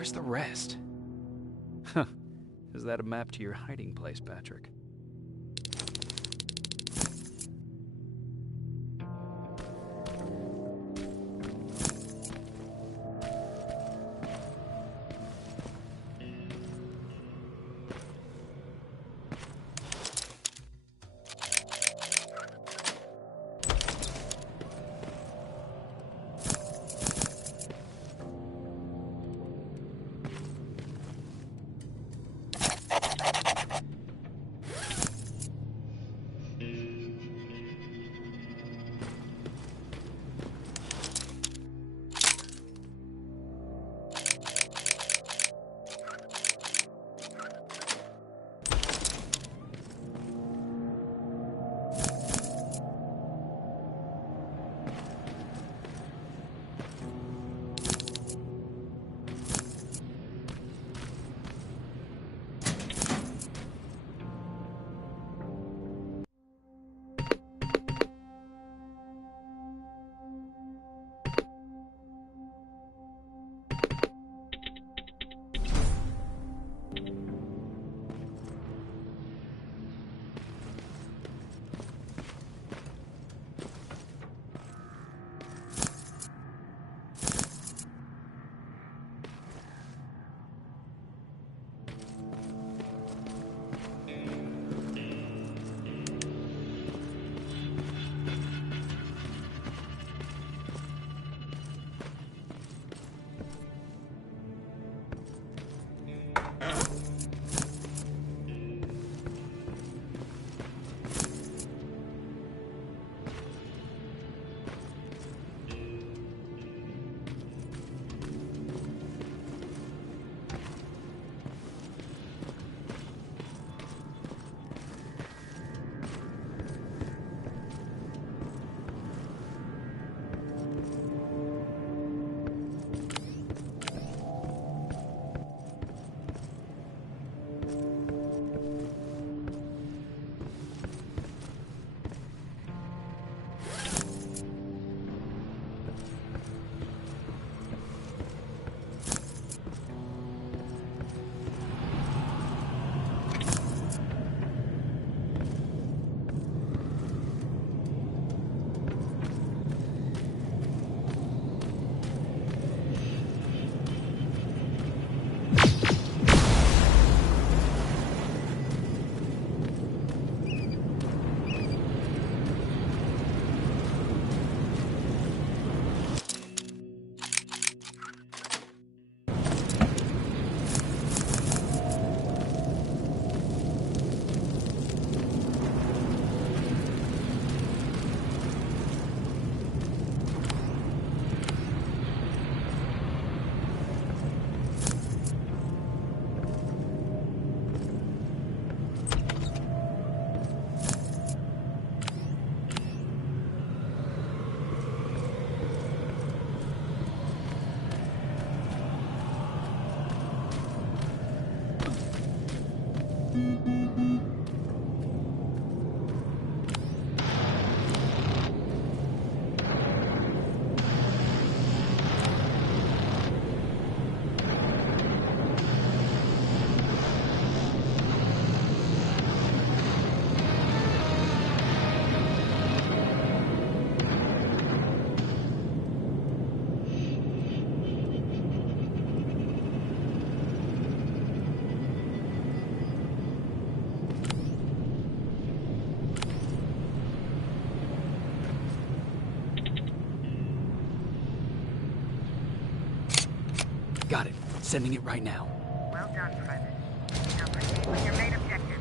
Where's the rest? Huh. Is that a map to your hiding place, Patrick? Got it. Sending it right now. Well done, Private. Now proceed with your main objective.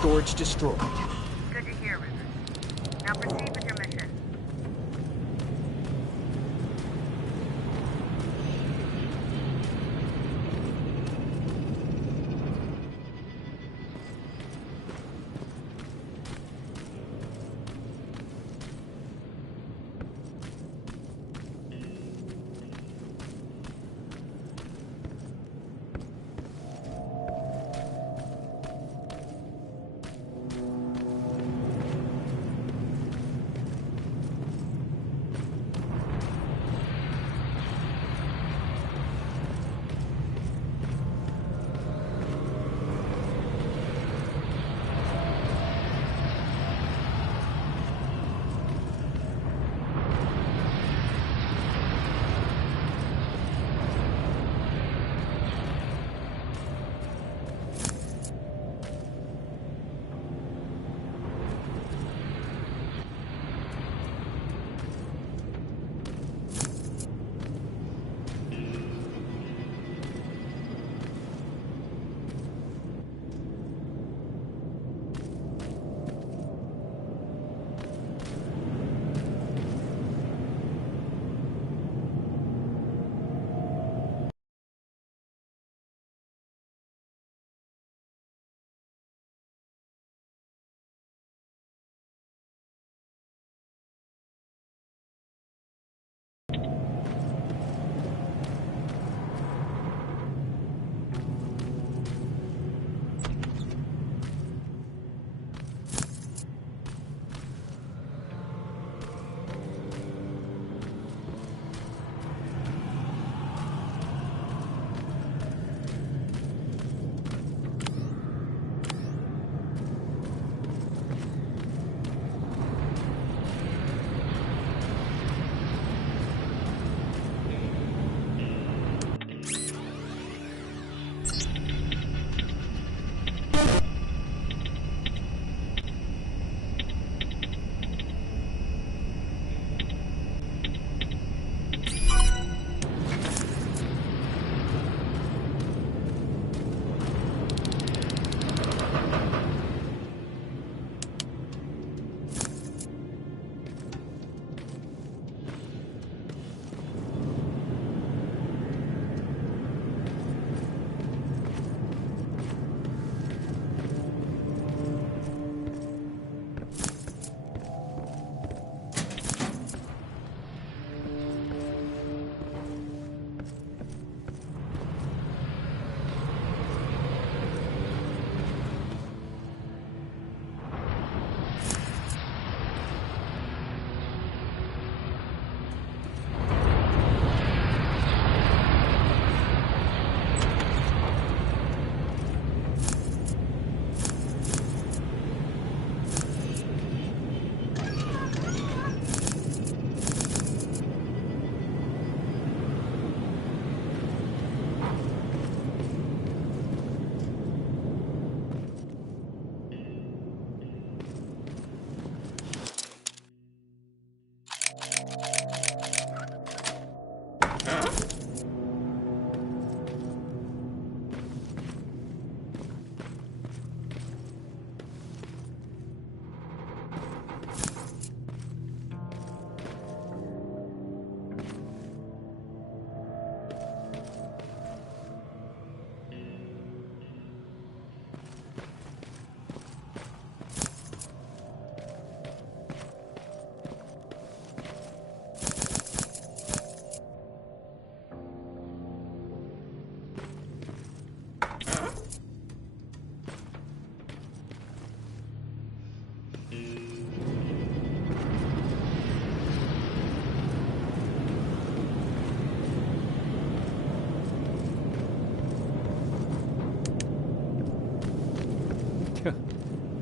storage destroyed. Good to hear, Rivers. Now proceed with your mission.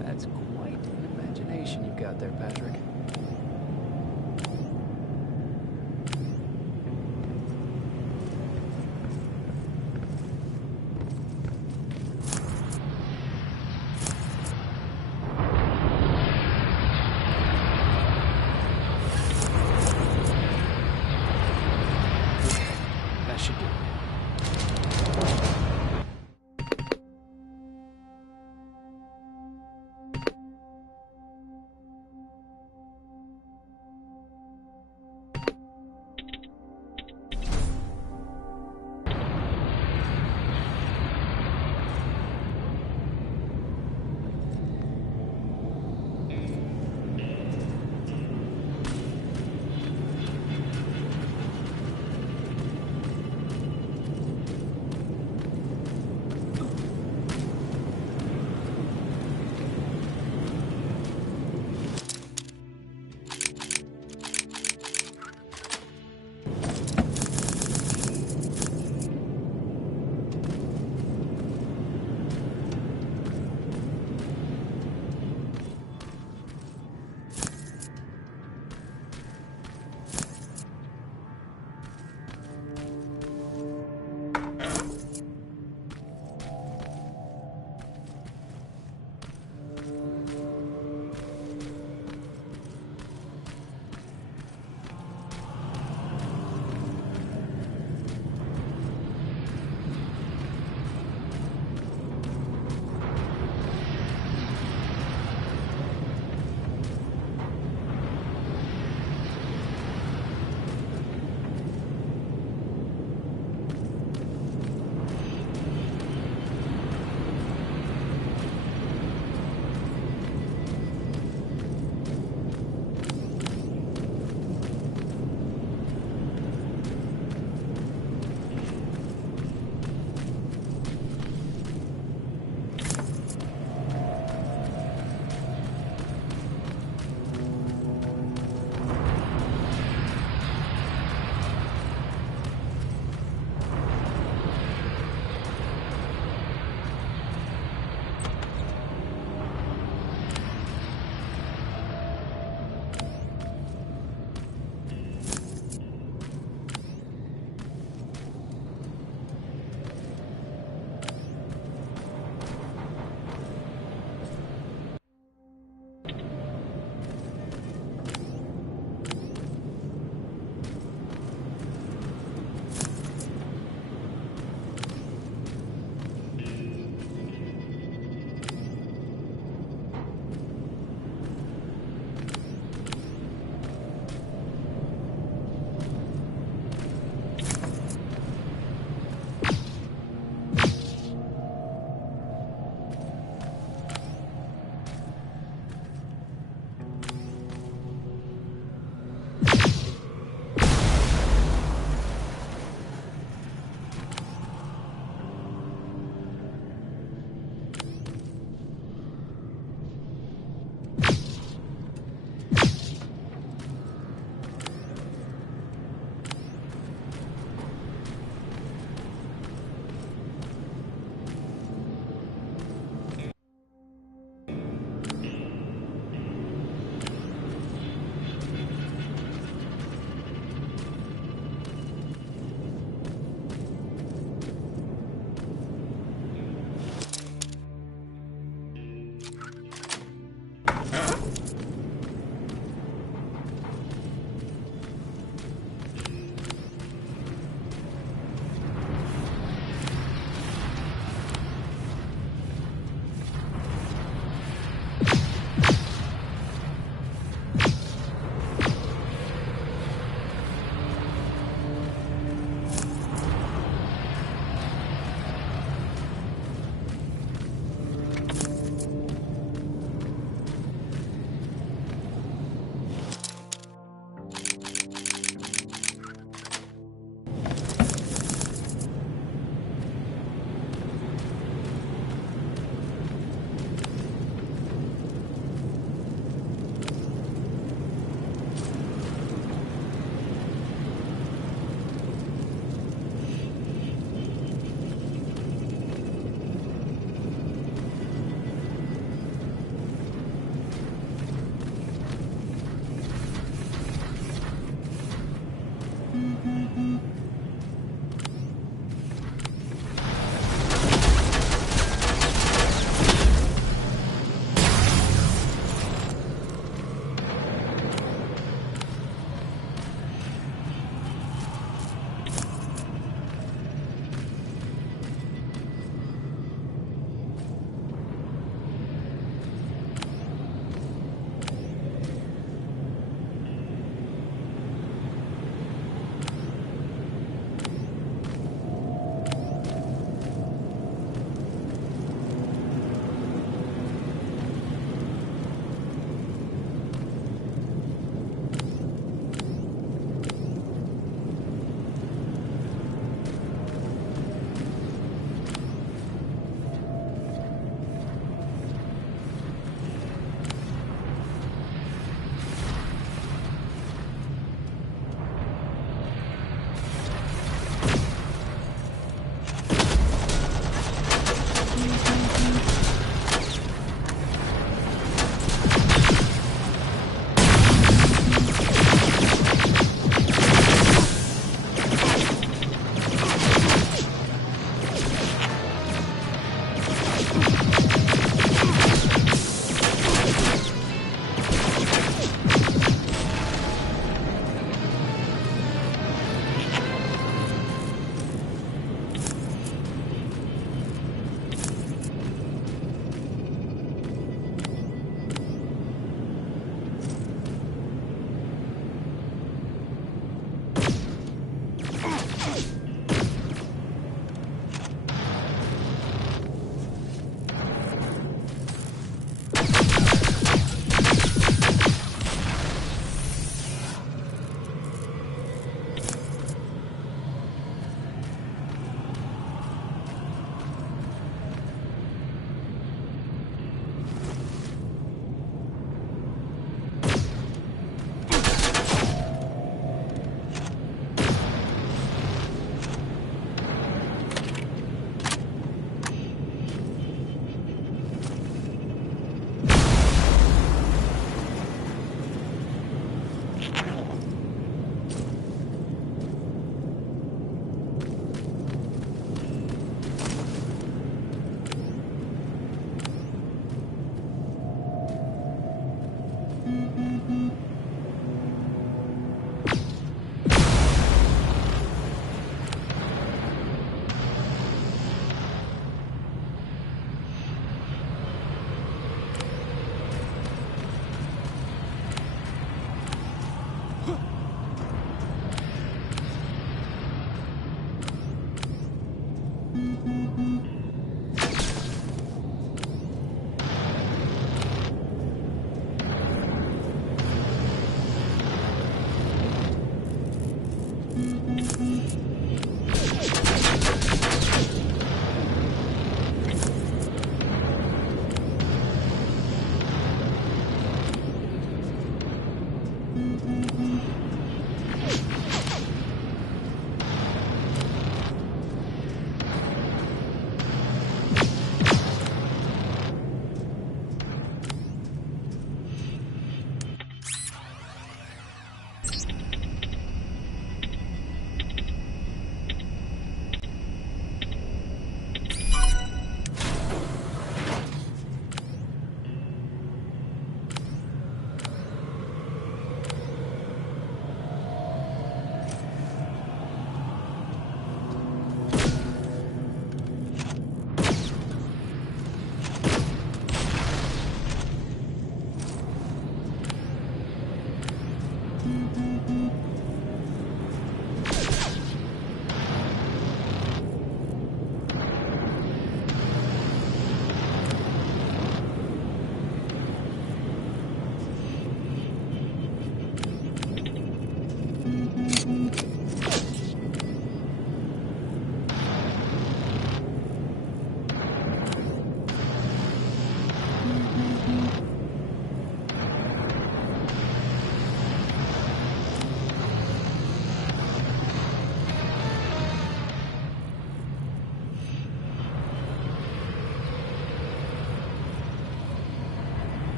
That's quite an imagination you've got there, Patrick. That should do it.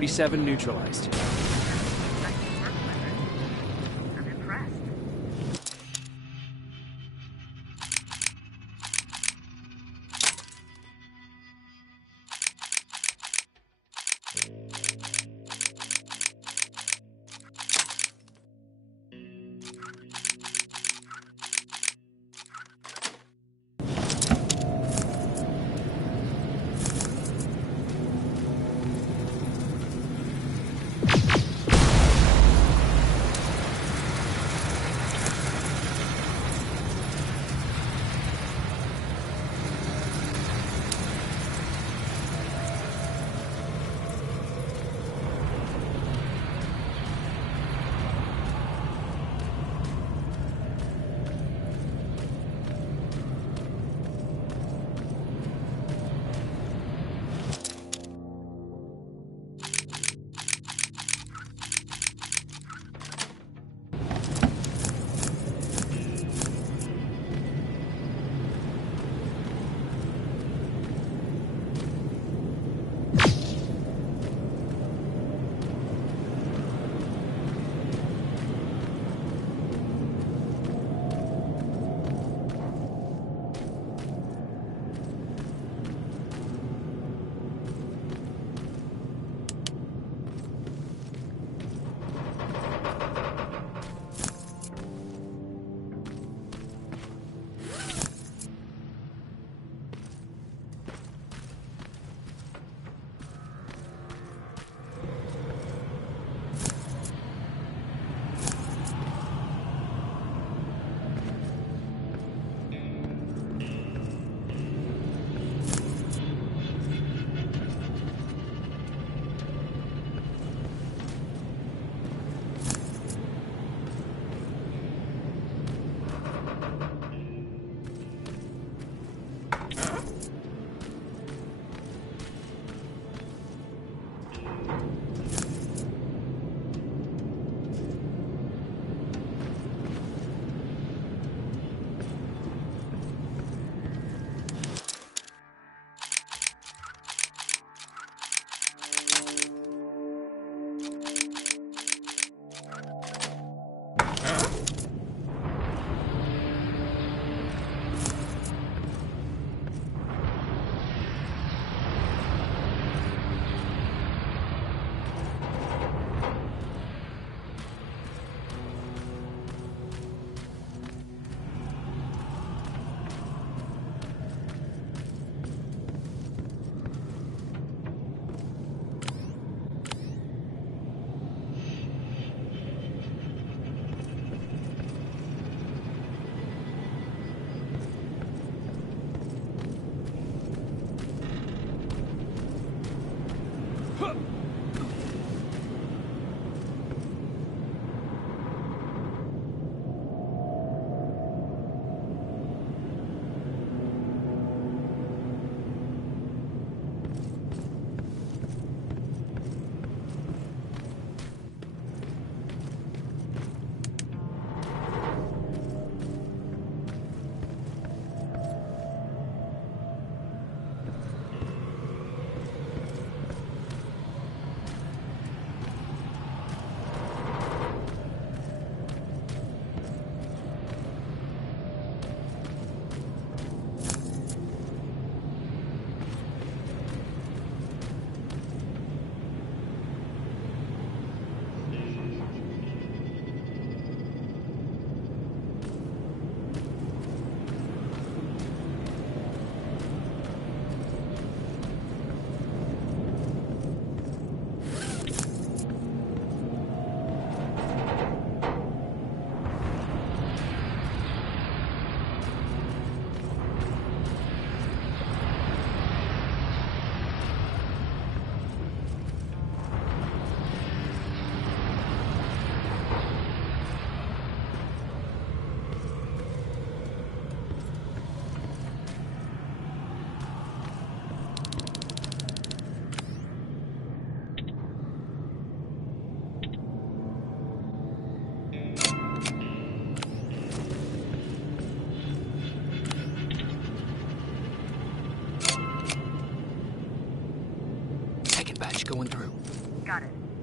47 neutralized. Nice work, Leonard. I'm impressed.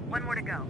One more to go.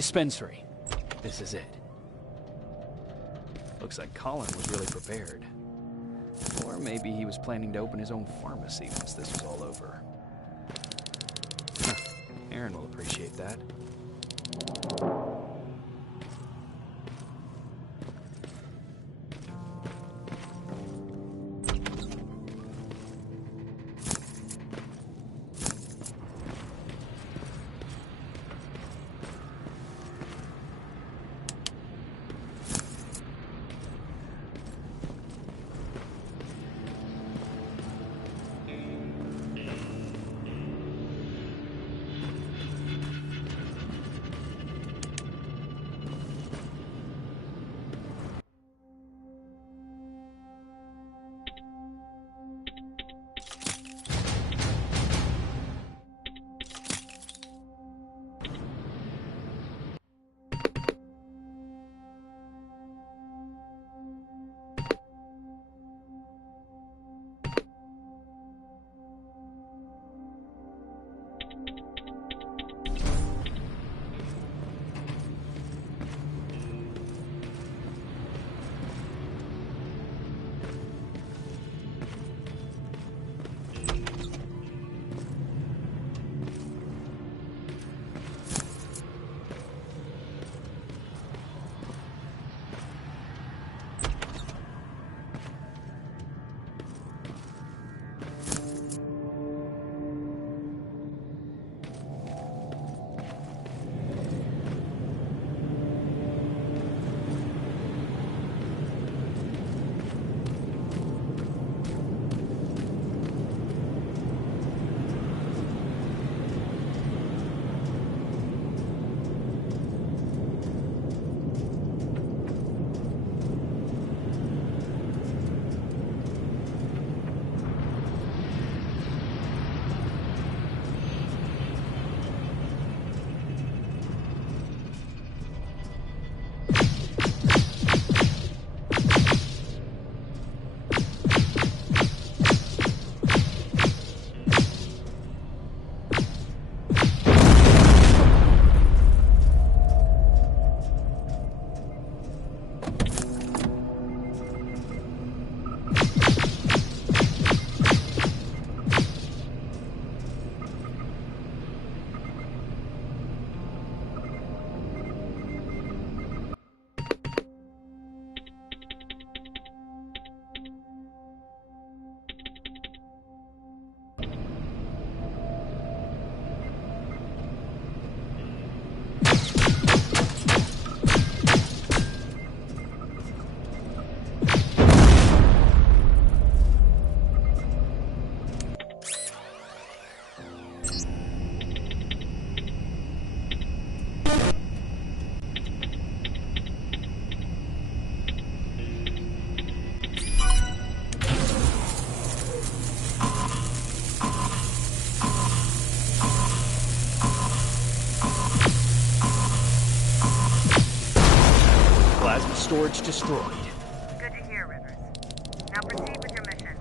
Dispensary. This is it. Looks like Colin was really prepared. Or maybe he was planning to open his own pharmacy once this was all over. Huh. Aaron will appreciate that. Storage destroyed. Good to hear, Rivers. Now proceed with your mission.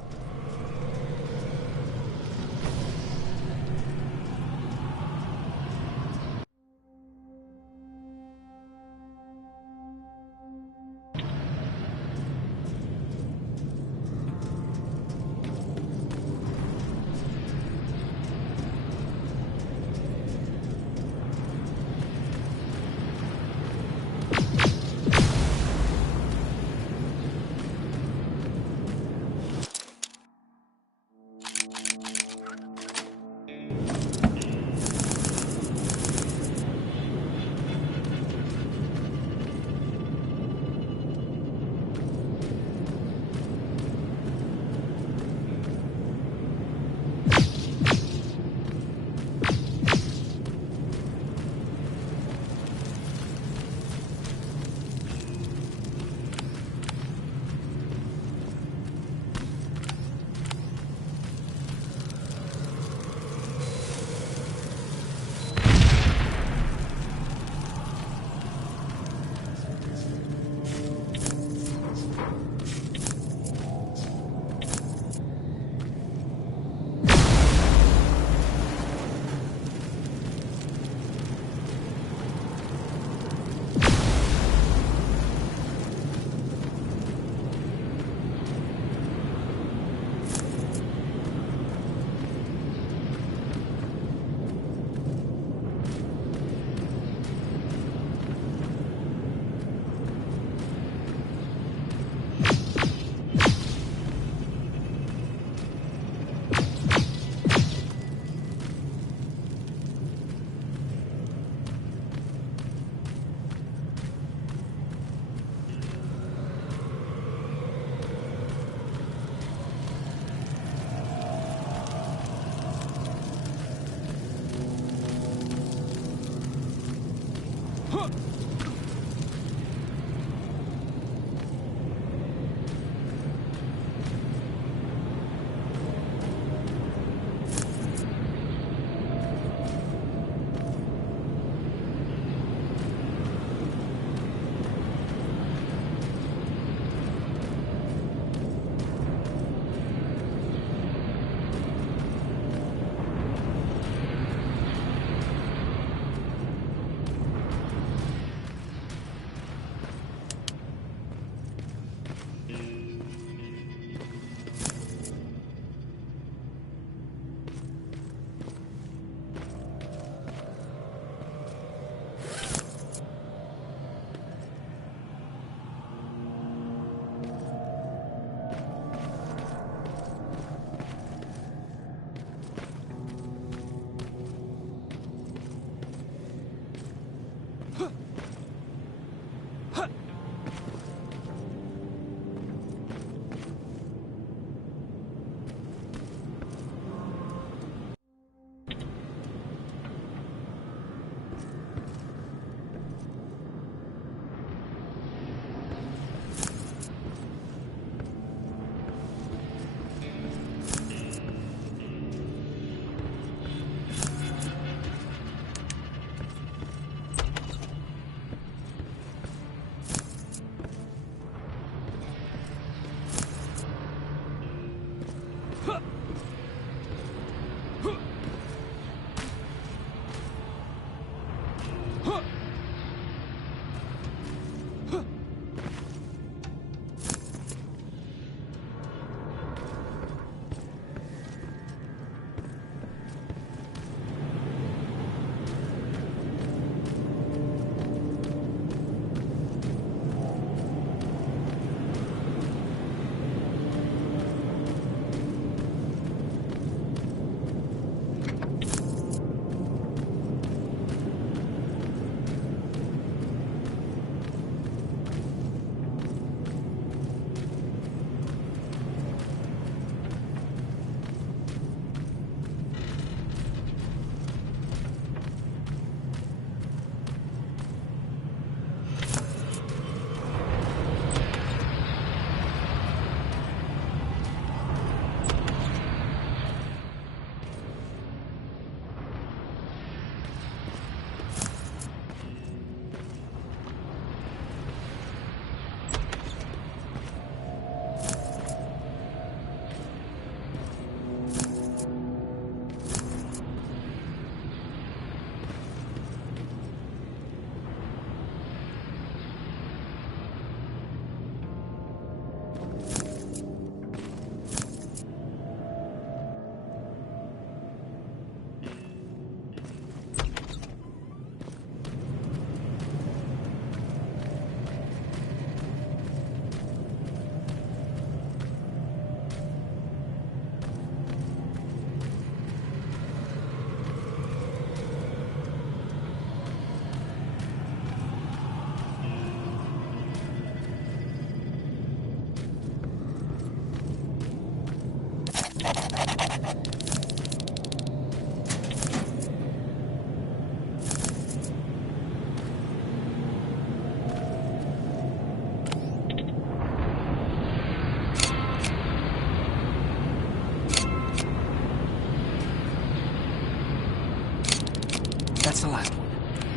That's the last one.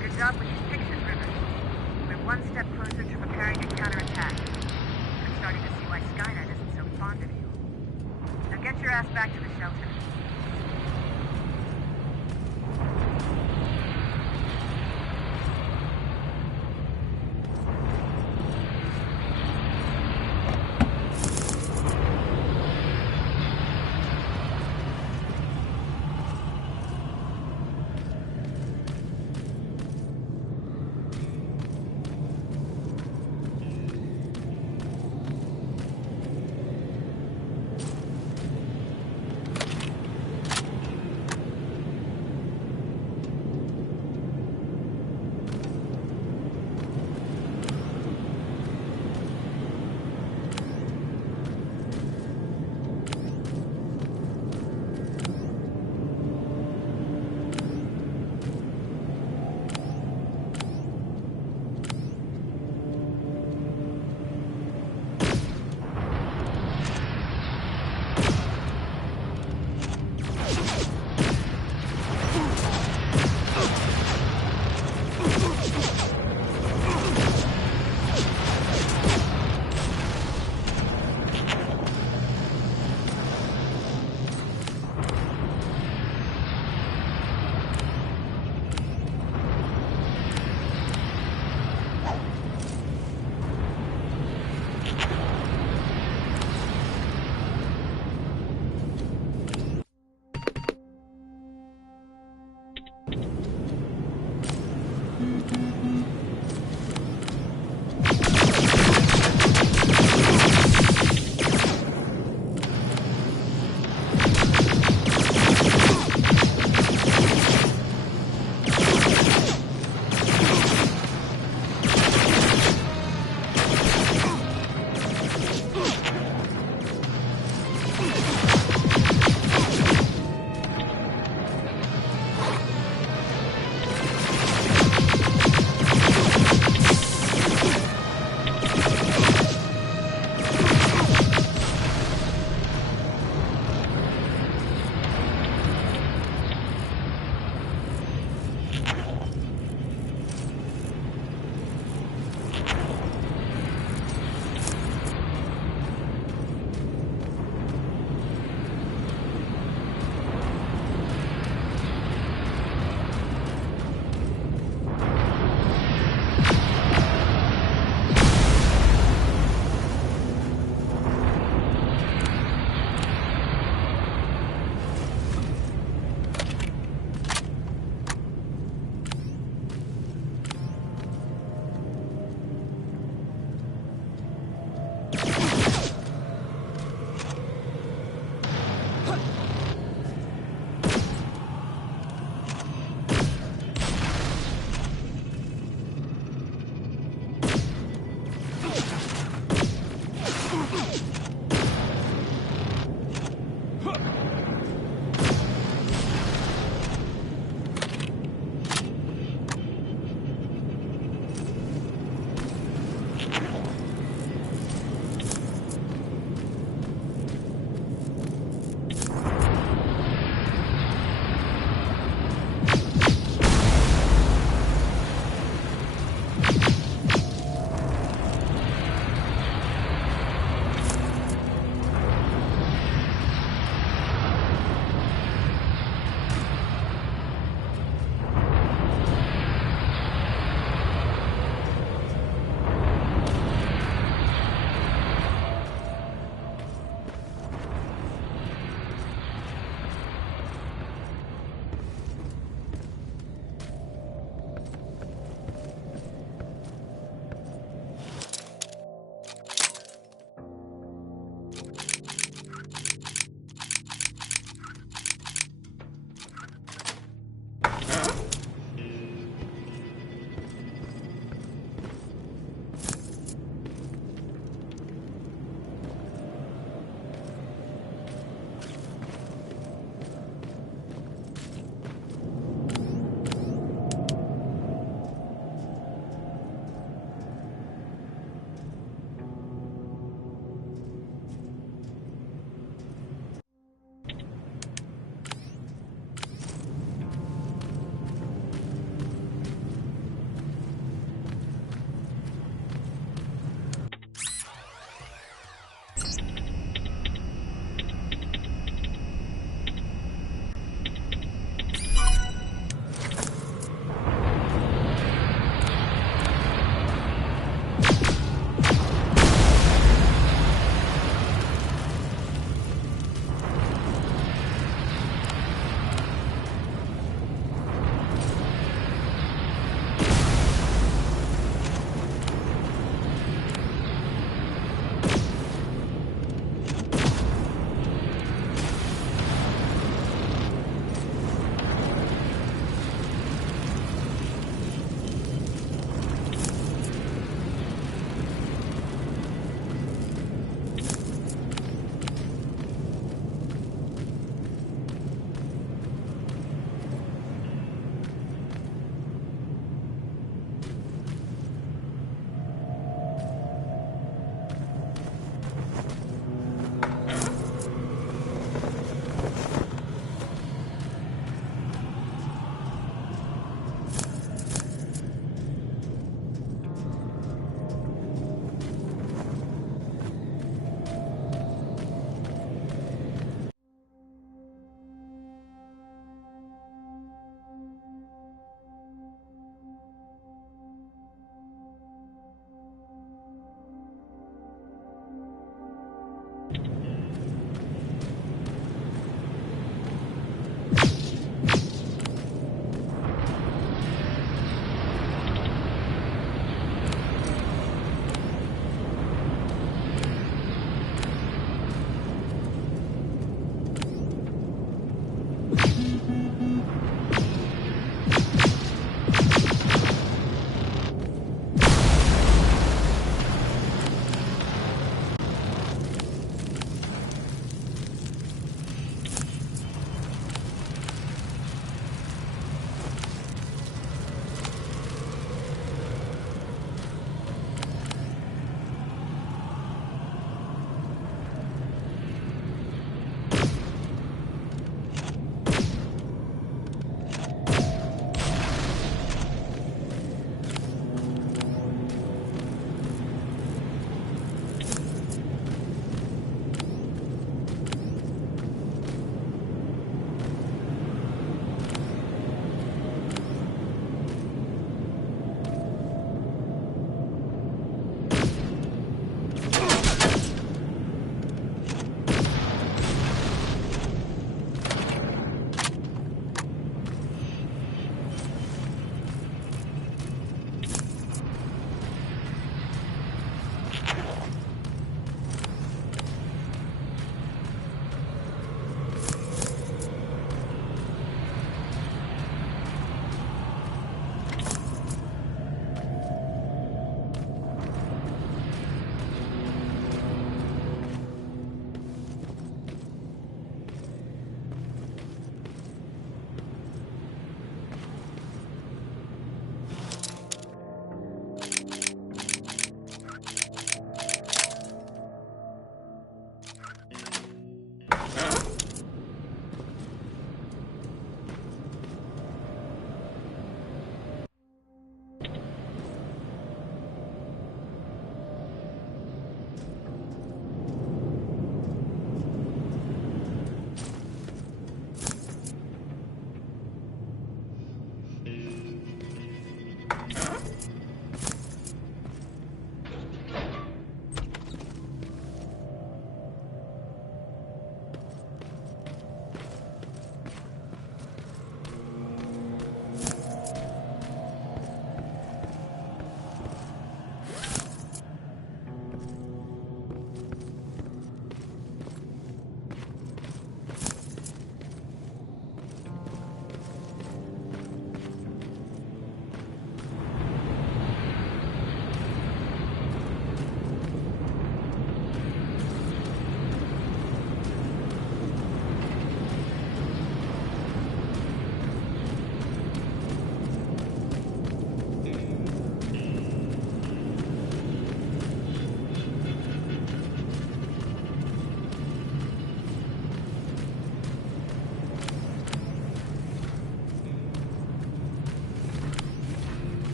Good job with these pictures, Rivers. We're one step closer to preparing a counterattack. I'm starting to see why Skynet isn't so fond of you. Now get your ass back to the shelter.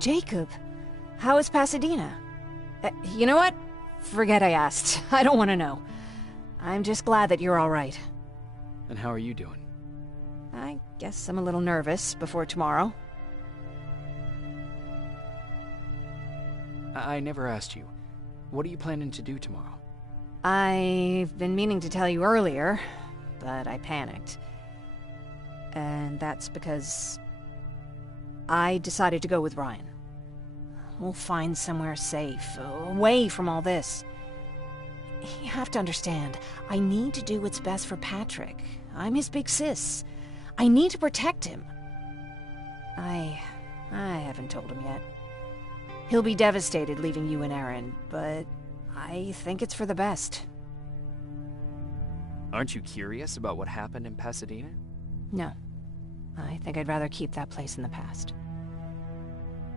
Jacob, how is Pasadena? You know what? Forget I asked. I don't want to know. I'm just glad that you're all right. And how are you doing? I guess I'm a little nervous before tomorrow. I never asked you. What are you planning to do tomorrow? I've been meaning to tell you earlier, but I panicked. And that's because I decided to go with Ryan. We'll find somewhere safe, away from all this. You have to understand, I need to do what's best for Patrick. I'm his big sis. I need to protect him. I haven't told him yet. He'll be devastated leaving you and Aaron, but I think it's for the best. Aren't you curious about what happened in Pasadena? No. I think I'd rather keep that place in the past.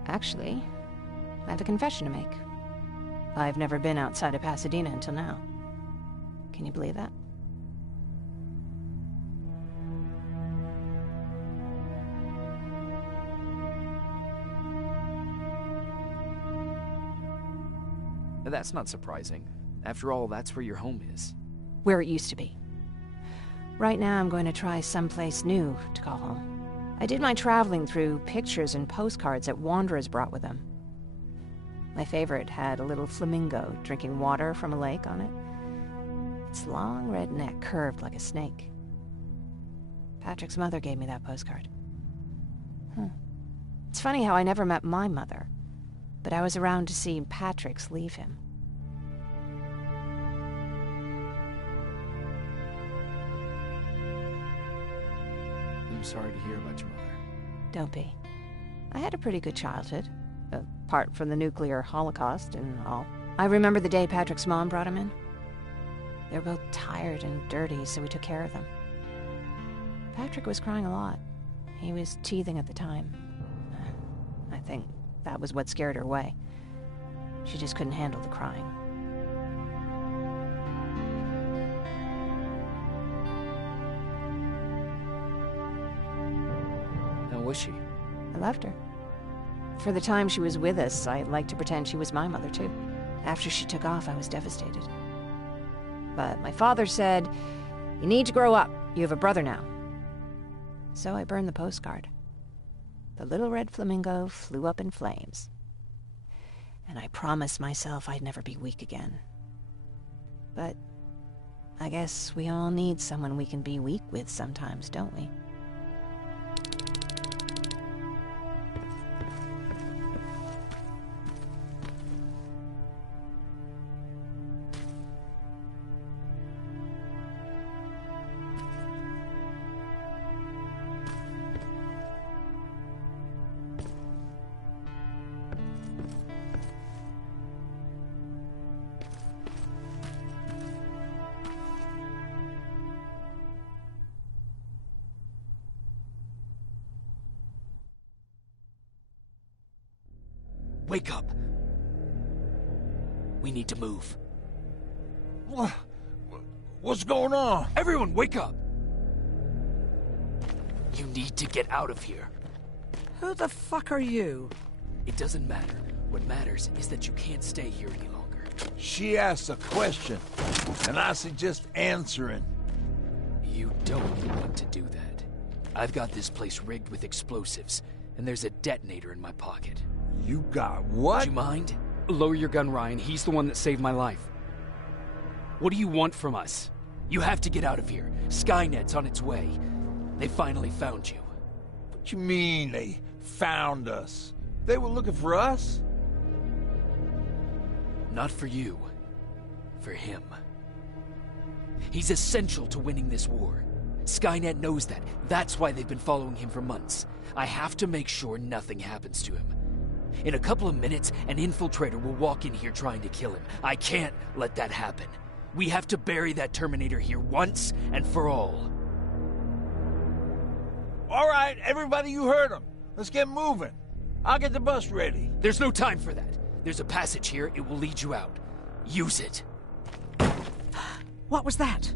Actually, I have a confession to make. I've never been outside of Pasadena until now. Can you believe that? That's not surprising. After all, that's where your home is. Where it used to be. Right now I'm going to try someplace new to call home. I did my traveling through pictures and postcards that wanderers brought with them. My favorite had a little flamingo drinking water from a lake on it. Its long red neck curved like a snake. Patrick's mother gave me that postcard. It's funny how I never met my mother, but I was around to see Patrick's leave him. I'm sorry to hear about your mother. Don't be. I had a pretty good childhood, apart from the nuclear holocaust and all. I remember the day Patrick's mom brought him in. They were both tired and dirty, so we took care of them. Patrick was crying a lot. He was teething at the time. I think that was what scared her away. She just couldn't handle the crying. How was she? I loved her. For the time she was with us, I liked to pretend she was my mother, too. After she took off, I was devastated. But my father said, "You need to grow up. You have a brother now." So I burned the postcard. The little red flamingo flew up in flames. And I promised myself I'd never be weak again. But I guess we all need someone we can be weak with sometimes, don't we? Wake up! We need to move. What's going on? Everyone, wake up! You need to get out of here. Who the fuck are you? It doesn't matter. What matters is that you can't stay here any longer. She asked a question, and I suggest answering. You don't want to do that. I've got this place rigged with explosives, and there's a detonator in my pocket. You got what? Do you mind? Lower your gun, Ryan. He's the one that saved my life. What do you want from us? You have to get out of here. Skynet's on its way. They finally found you. What you mean they found us? They were looking for us? Not for you. For him. He's essential to winning this war. Skynet knows that. That's why they've been following him for months. I have to make sure nothing happens to him. In a couple of minutes, an infiltrator will walk in here trying to kill him. I can't let that happen. We have to bury that Terminator here once and for all. All right, everybody, you heard him. Let's get moving. I'll get the bus ready. There's no time for that. There's a passage here. It will lead you out. Use it. What was that?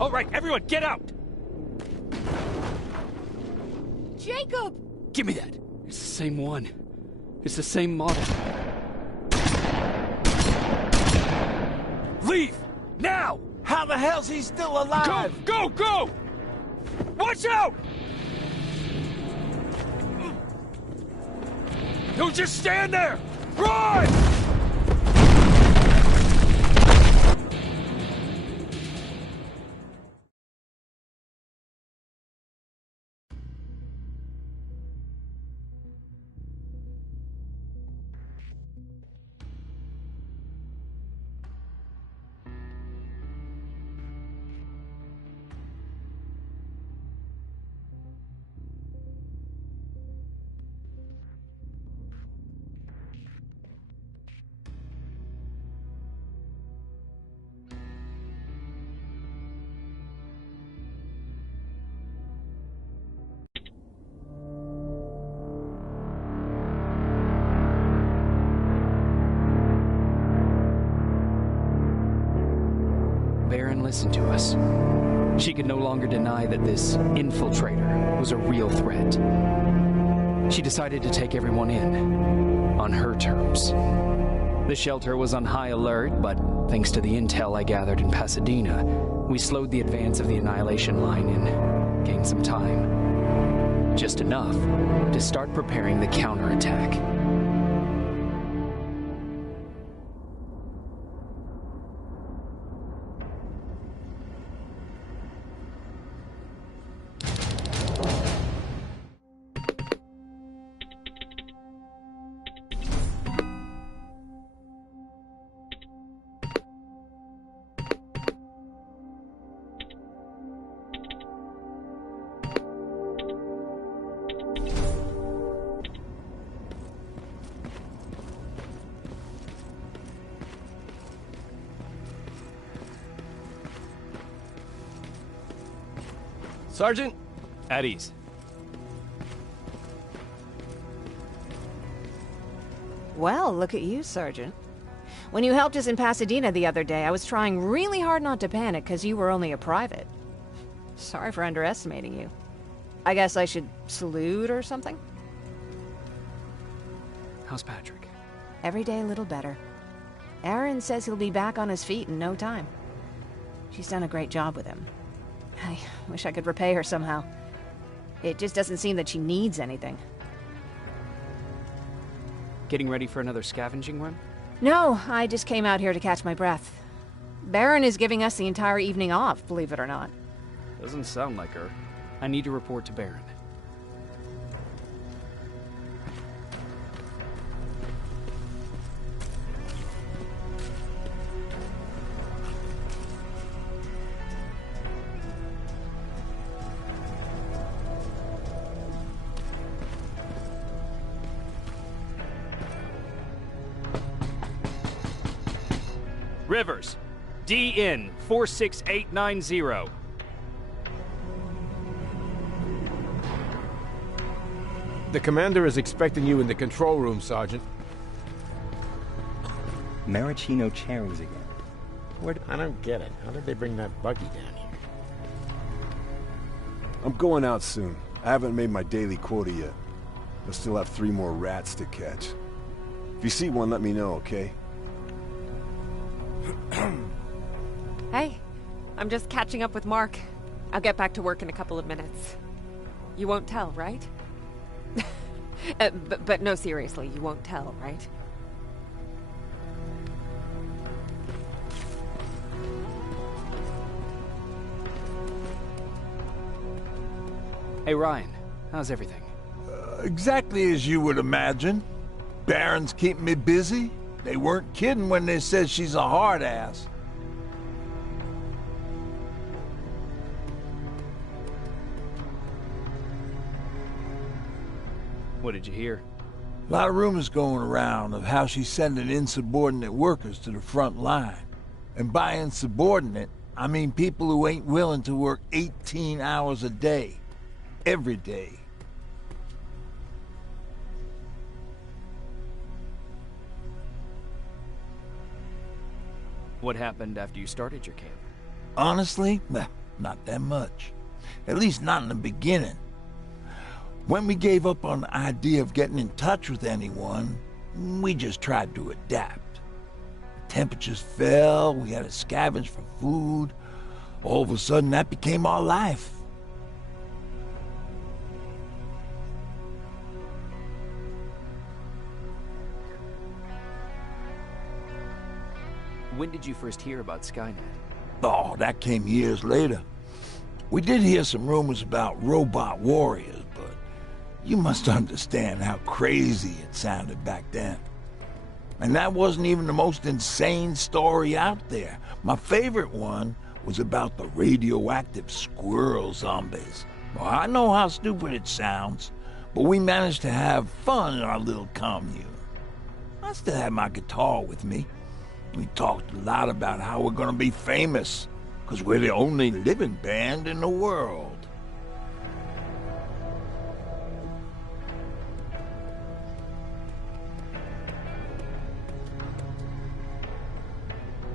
All right, everyone, get out! Jacob! Give me that. It's the same one. It's the same model. Leave! Now! How the hell's he still alive? Go! Go! Watch out! Don't just stand there! Run! Baron listened to us. She could no longer deny that this infiltrator was a real threat. She decided to take everyone in, on her terms. The shelter was on high alert, but thanks to the intel I gathered in Pasadena, we slowed the advance of the Annihilation Line and gained some time. Just enough to start preparing the counterattack. Sergeant? At ease. Well, look at you, Sergeant. When you helped us in Pasadena the other day, I was trying really hard not to panic because you were only a private. Sorry for underestimating you. I guess I should salute or something? How's Patrick? Every day a little better. Aaron says he'll be back on his feet in no time. She's done a great job with him. I wish I could repay her somehow. It just doesn't seem that she needs anything. Getting ready for another scavenging run? No, I just came out here to catch my breath. Baron is giving us the entire evening off, believe it or not. Doesn't sound like her. I need to report to Baron. Rivers, DN 46890. The commander is expecting you in the control room, Sergeant. Maraschino cherries again. I don't get it. How did they bring that buggy down here? I'm going out soon. I haven't made my daily quota yet. I still have 3 more rats to catch. If you see one, let me know, okay? Hey, I'm just catching up with Mark. I'll get back to work in a couple of minutes. You won't tell, right? But no, seriously, you won't tell, right? Hey Ryan, how's everything? Exactly as you would imagine. Baron's keeping me busy. They weren't kidding when they said she's a hard ass. What did you hear? A lot of rumors going around of how she's sending insubordinate workers to the front line. And by insubordinate, I mean people who ain't willing to work 18 hours a day. Every day. What happened after you started your camp? Honestly, not that much. At least not in the beginning. When we gave up on the idea of getting in touch with anyone, we just tried to adapt. Temperatures fell, we had to scavenge for food. All of a sudden, that became our life. When did you first hear about Skynet? Oh, that came years later. We did hear some rumors about robot warriors, but you must understand how crazy it sounded back then. And that wasn't even the most insane story out there. My favorite one was about the radioactive squirrel zombies. Well, I know how stupid it sounds, but we managed to have fun in our little commune. I still had my guitar with me. We talked a lot about how we're gonna be famous, because we're the only living band in the world.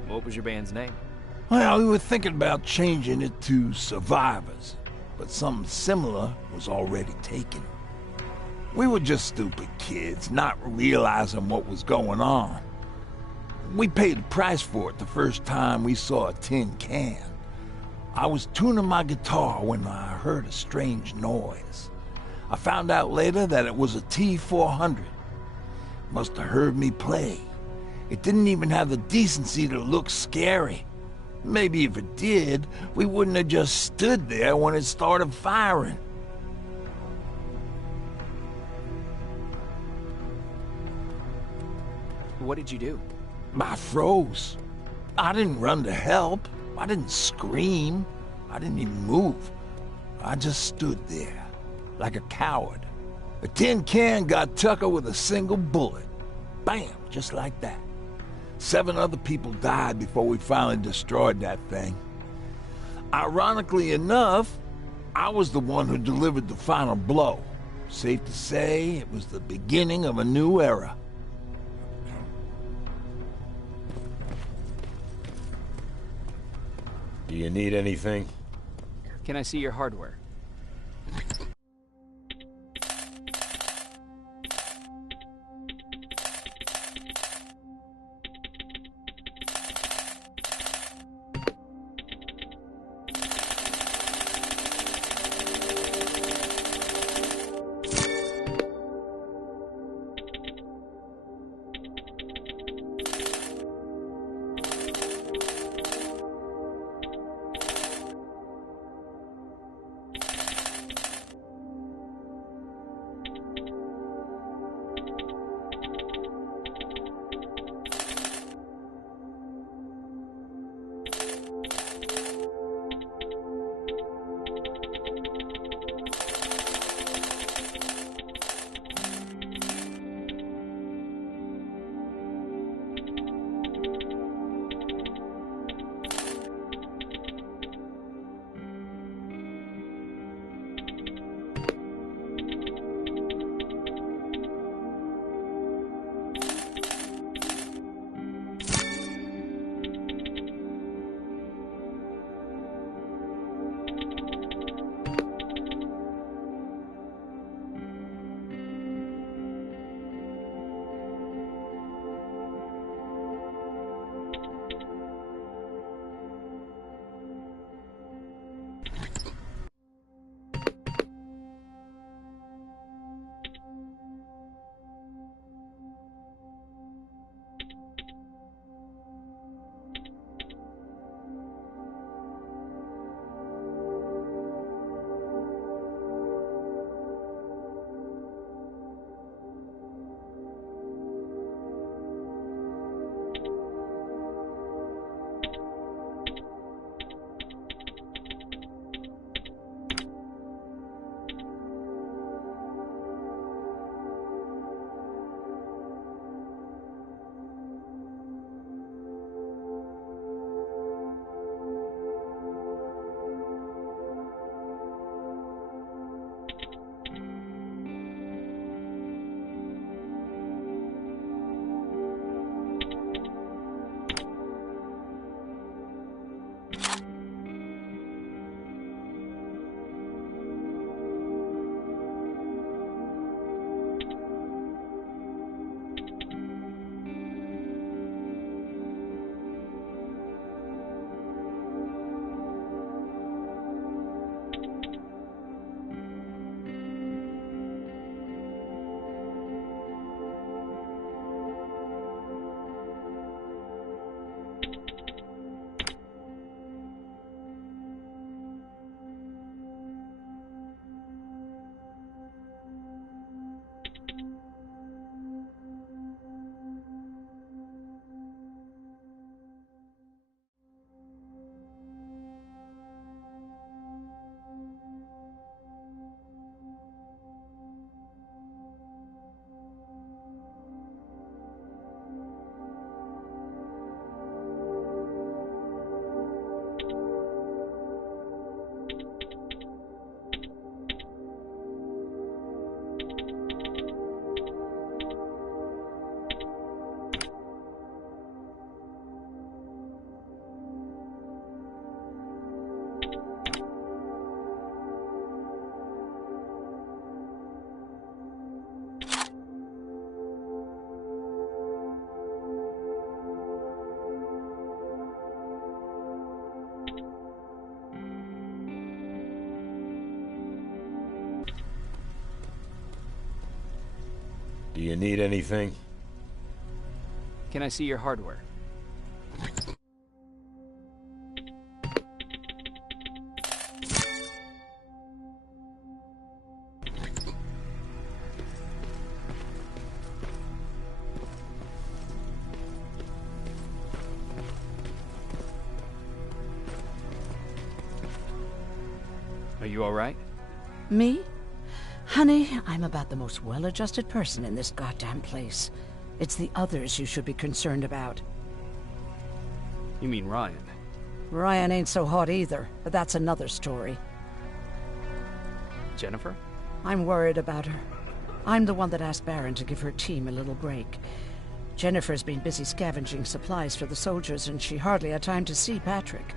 What was your band's name? Well, we were thinking about changing it to Survivors, but something similar was already taken. We were just stupid kids, not realizing what was going on. We paid the price for it the first time we saw a tin can. I was tuning my guitar when I heard a strange noise. I found out later that it was a T-400. Must have heard me play. It didn't even have the decency to look scary. Maybe if it did, we wouldn't have just stood there when it started firing. What did you do? I froze. I didn't run to help. I didn't scream. I didn't even move. I just stood there, like a coward. A tin can got Tucker with a single bullet. Bam, just like that. 7 other people died before we finally destroyed that thing. Ironically enough, I was the one who delivered the final blow. Safe to say, it was the beginning of a new era. Do you need anything? Can I see your hardware? Do you need anything? Can I see your hardware? Are you all right? Me? Honey, I'm about the most well-adjusted person in this goddamn place. It's the others you should be concerned about. You mean Ryan? Ryan ain't so hot either, but that's another story. Jennifer? I'm worried about her. I'm the one that asked Baron to give her team a little break. Jennifer's been busy scavenging supplies for the soldiers, and she hardly had time to see Patrick.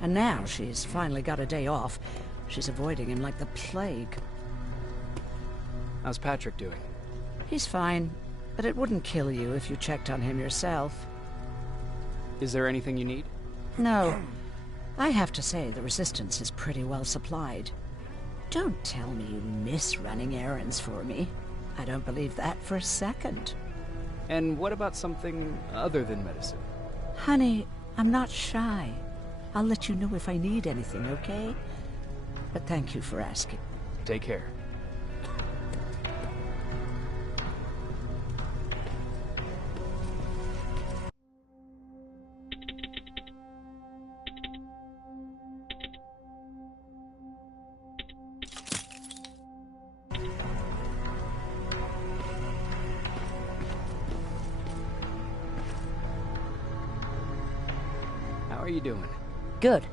And now she's finally got a day off. She's avoiding him like the plague. How's Patrick doing? He's fine, but it wouldn't kill you if you checked on him yourself. Is there anything you need? No. I have to say the Resistance is pretty well supplied. Don't tell me you miss running errands for me. I don't believe that for a second. And what about something other than medicine? Honey, I'm not shy. I'll let you know if I need anything, okay? But thank you for asking. Take care. How are you doing? Good.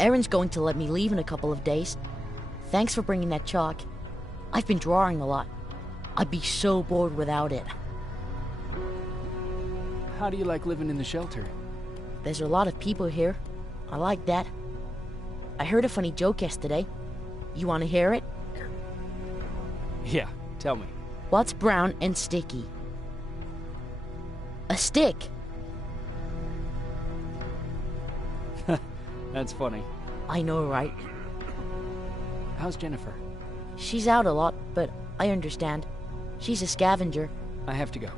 Erin's going to let me leave in a couple of days. Thanks for bringing that chalk. I've been drawing a lot. I'd be so bored without it. How do you like living in the shelter? There's a lot of people here. I like that. I heard a funny joke yesterday. You want to hear it? Yeah, tell me. What's brown and sticky? A stick. That's funny. I know, right? How's Jennifer? She's out a lot, but I understand. She's a scavenger. I have to go.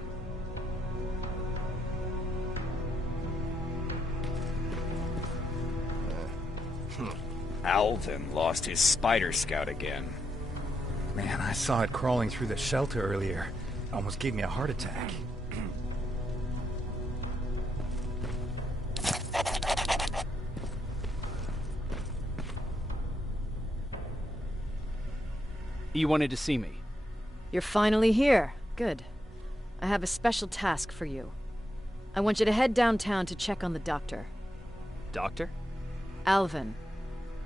Alvin lost his spider scout again. Man, I saw it crawling through the shelter earlier. Almost gave me a heart attack. You wanted to see me? You're finally here. Good. I have a special task for you. I want you to head downtown to check on the doctor. Doctor? Alvin.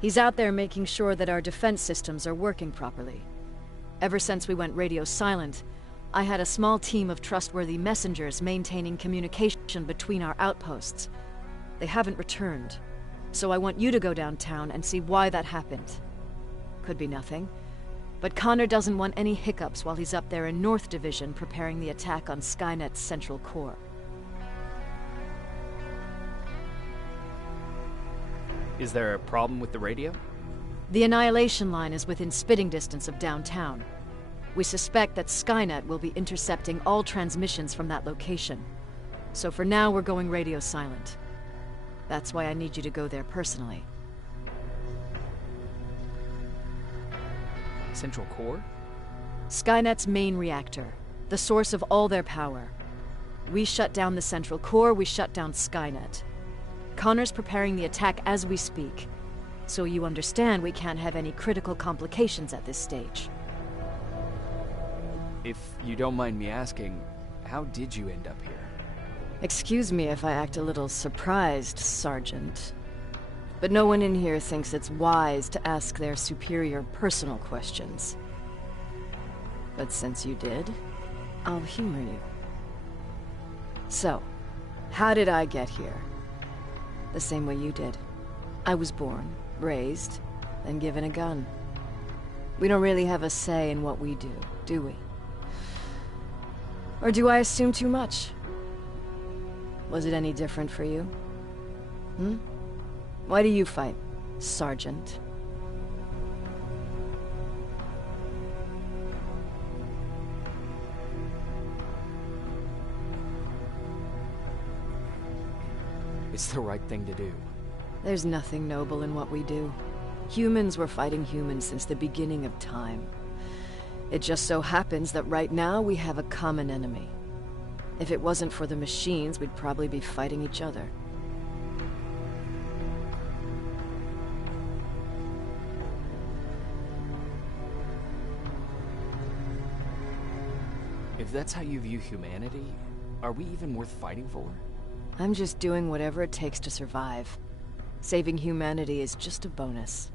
He's out there making sure that our defense systems are working properly. Ever since we went radio silent, I had a small team of trustworthy messengers maintaining communication between our outposts. They haven't returned, so I want you to go downtown and see why that happened. Could be nothing, but Connor doesn't want any hiccups while he's up there in North Division preparing the attack on Skynet's central core. Is there a problem with the radio? The Annihilation Line is within spitting distance of downtown. We suspect that Skynet will be intercepting all transmissions from that location. So for now, we're going radio silent. That's why I need you to go there personally. Central core? Skynet's main reactor, the source of all their power. We shut down the central core, we shut down Skynet. Connor's preparing the attack as we speak, so you understand we can't have any critical complications at this stage. If you don't mind me asking, how did you end up here? Excuse me if I act a little surprised, Sergeant. But no one in here thinks it's wise to ask their superior personal questions. But since you did, I'll humor you. So, how did I get here? The same way you did. I was born, raised, and given a gun. We don't really have a say in what we do we? Or do I assume too much? Was it any different for you? Why do you fight, Sergeant? It's the right thing to do. There's nothing noble in what we do. Humans were fighting humans since the beginning of time. It just so happens that right now we have a common enemy. If it wasn't for the machines, we'd probably be fighting each other. If that's how you view humanity, are we even worth fighting for? I'm just doing whatever it takes to survive. Saving humanity is just a bonus.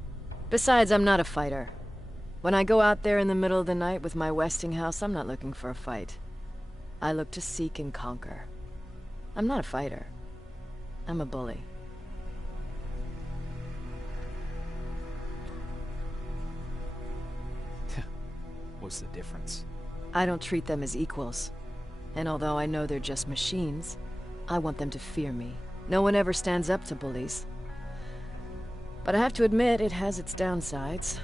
Besides, I'm not a fighter. When I go out there in the middle of the night with my Westinghouse, I'm not looking for a fight. I look to seek and conquer. I'm not a fighter. I'm a bully. What's the difference? I don't treat them as equals. And although I know they're just machines, I want them to fear me. No one ever stands up to bullies. But I have to admit, it has its downsides.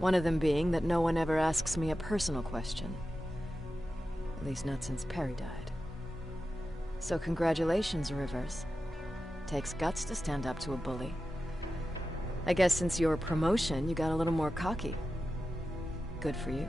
One of them being that no one ever asks me a personal question. At least not since Perry died. So congratulations, Rivers. Takes guts to stand up to a bully. I guess since your promotion, you got a little more cocky. Good for you.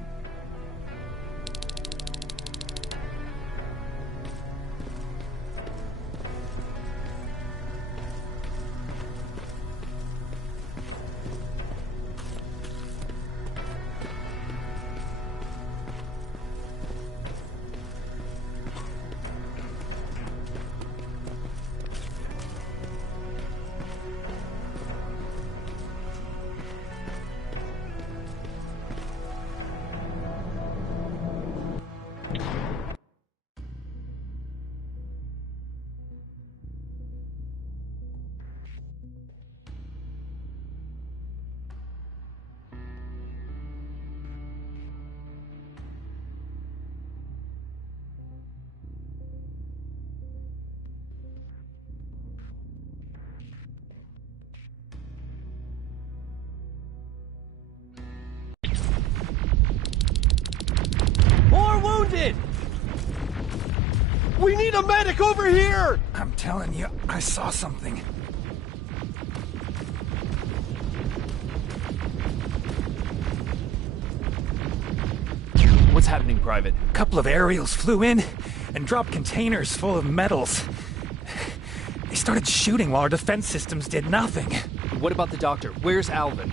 We need a medic over here! I'm telling you, I saw something. What's happening, Private? A couple of aerials flew in and dropped containers full of metals. They started shooting while our defense systems did nothing. What about the doctor? Where's Alvin?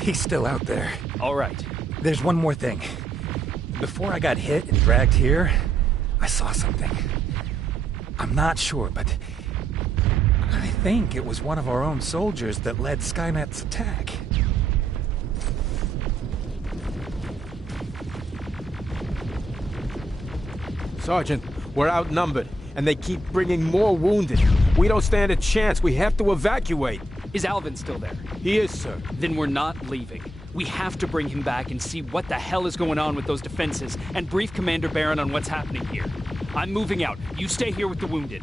He's still out there. All right. There's one more thing. Before I got hit and dragged here, I saw something. I'm not sure, but I think it was one of our own soldiers that led Skynet's attack. Sergeant, we're outnumbered, and they keep bringing more wounded. We don't stand a chance. We have to evacuate. Is Alvin still there? He is, sir. Then we're not leaving. We have to bring him back and see what the hell is going on with those defenses, and brief Commander Barron on what's happening here. I'm moving out. You stay here with the wounded.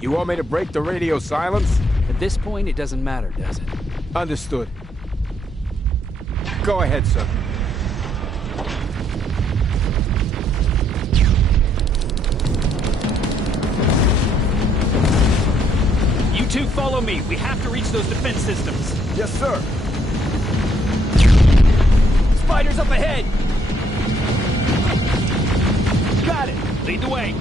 You want me to break the radio silence? At this point, it doesn't matter, does it? Understood. Go ahead, sir. You two follow me. We have to reach those defense systems. Yes, sir. Spiders up ahead! Got it! Lead the way!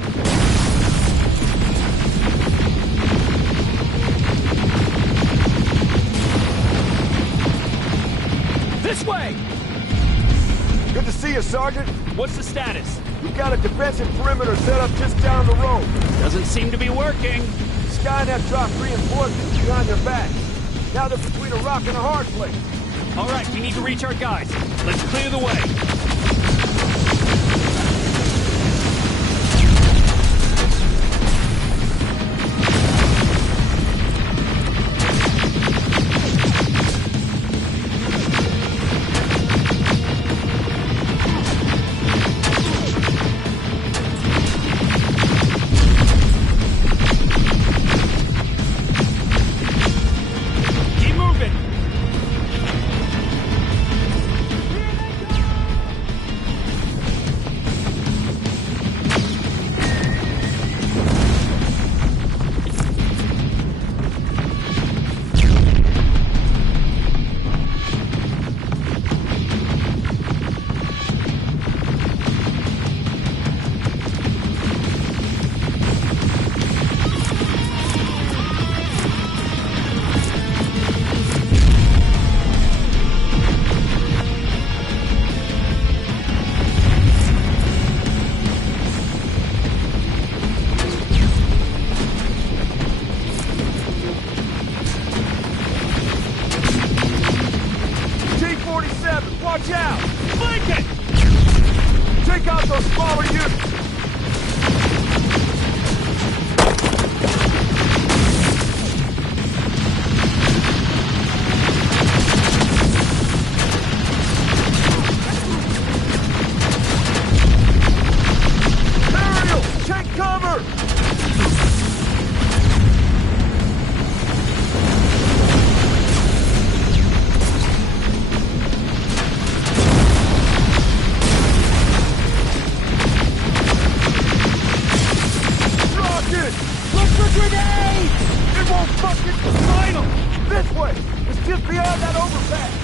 This way! Good to see you, Sergeant. What's the status? We've got a defensive perimeter set up just down the road. Doesn't seem to be working. Skynet dropped reinforcements behind their backs. Now they're between a rock and a hard place. All right, we need to reach our guys. Let's clear the way. Watch out! Lincoln! Take out those smaller units! Ariel! Take cover! Rocket! Look for grenades! It won't fucking find them! This way! It's just beyond that overpass!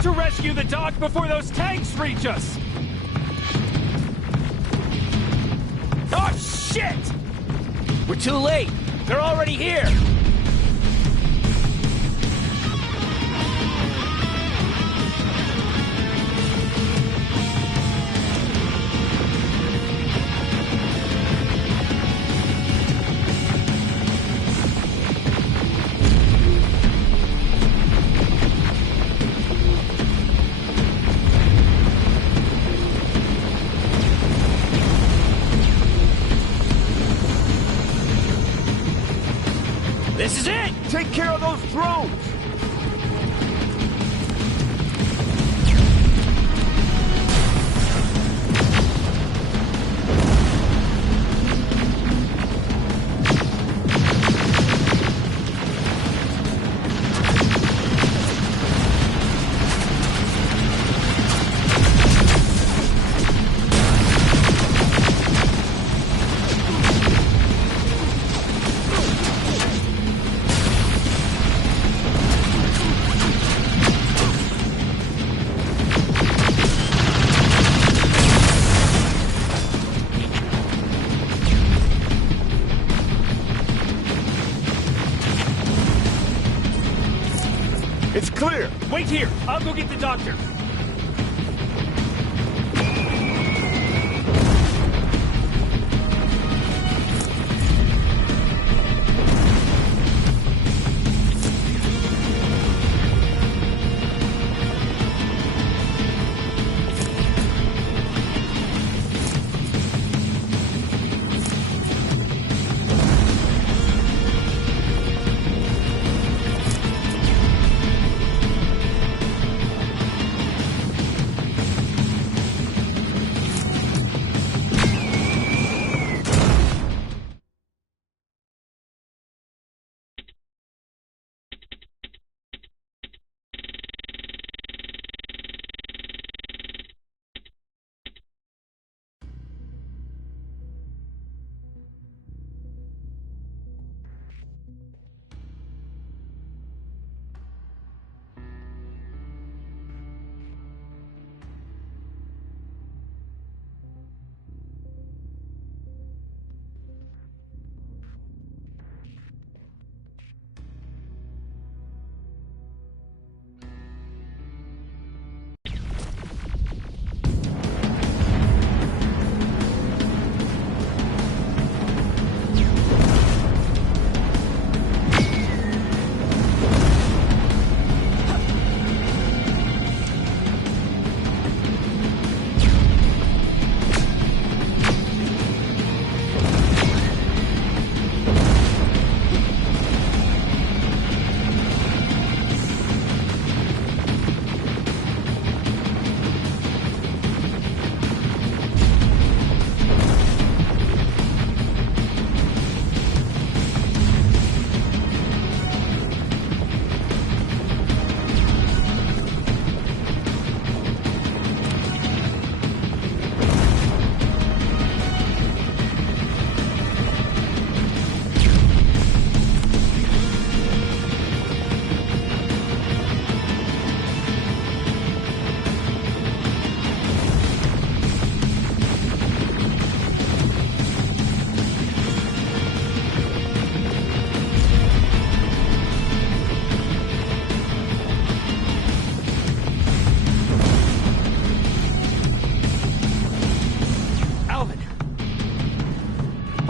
have to rescue the dock before those tanks reach us! Oh, shit! We're too late! They're already here! This is it! Take care of those drones! It's clear! Wait here! I'll go get the doctor!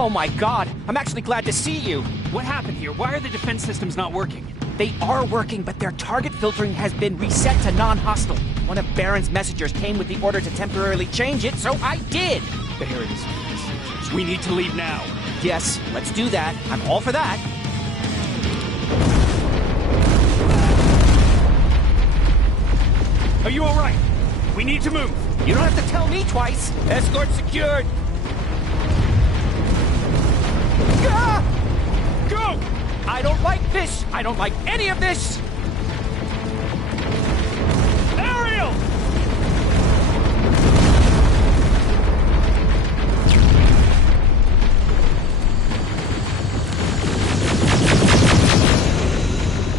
Oh my god, I'm actually glad to see you! What happened here? Why are the defense systems not working? They are working, but their target filtering has been reset to non-hostile. One of Baron's messengers came with the order to temporarily change it, so I did! There it is. We need to leave now. Yes, let's do that. I'm all for that. Are you alright? We need to move. You don't have to tell me twice. Escort secured. Ah! Go! I don't like this. I don't like any of this. Ariel!